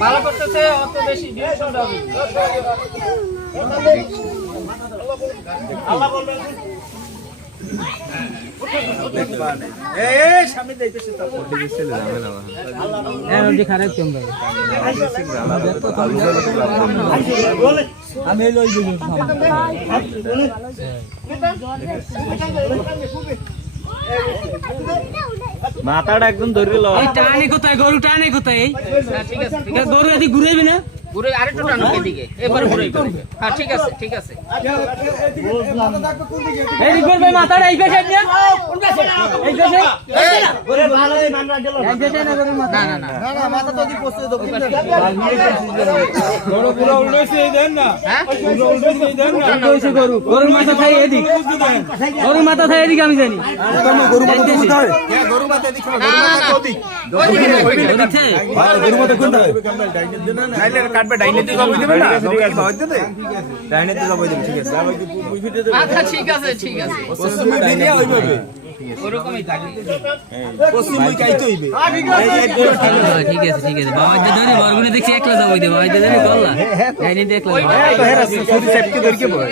ভালো করতেছে অত বেশি ডিরেকশন হবে আল্লাহ বলবেন এই সামনে যাইতেছে তো ডিজিটাল যাবে না হ্যাঁ ওই খারাপ কেমন ভাই আমি লই দিব মাথাটা একদম ধরে ল এই টানি কোথায় গরু টানি কোথায় ঠিক আছে গরু এদিকে ঘুরাইবি না ঘুরে আরেকটু টানো এদিকে এবারে ঘুরাই করে হ্যাঁ ঠিক আছে এই দিক ভাই মাথাটা এই পাশে নিয়ে কোন পাশে এই পাশে ওরে ভালো এই মানরা গেল এই পাশে না গরু মাথা না মাথা তো ওদিকে পড়ছে দাও গরু পুরো উল্টেছে দেন না হ্যাঁ পুরো উল্টেছে দেন না কইছে গরুর মাথা খাই এদিক গরুর মাথা খাই এদিক আমি জানি গরু মাথা কোথায় হ্যাঁ গরু মাথা এদিক গরু মাথা ওদিক গরু মাথা কোথায় নাইলে কাটবে ডাইনে দিকে কই দেবে না ঠিক আছে ভাই দেবে ডাইনে দিকে কই দেবে ঠিক আছে আচ্ছা ঠিক আছে পশ্চিমে বেরিয়ে হইবে ওরকমই থাকি পশ্চিমে যাইতে হইবে ঠিক আছে বাবা ধরে বরগুনে দেখি একলা যাবই দে বাবা ধরে গল্লা ডাইনে দেখলা তো হেরা সুরি সেটকে ধরকে বয়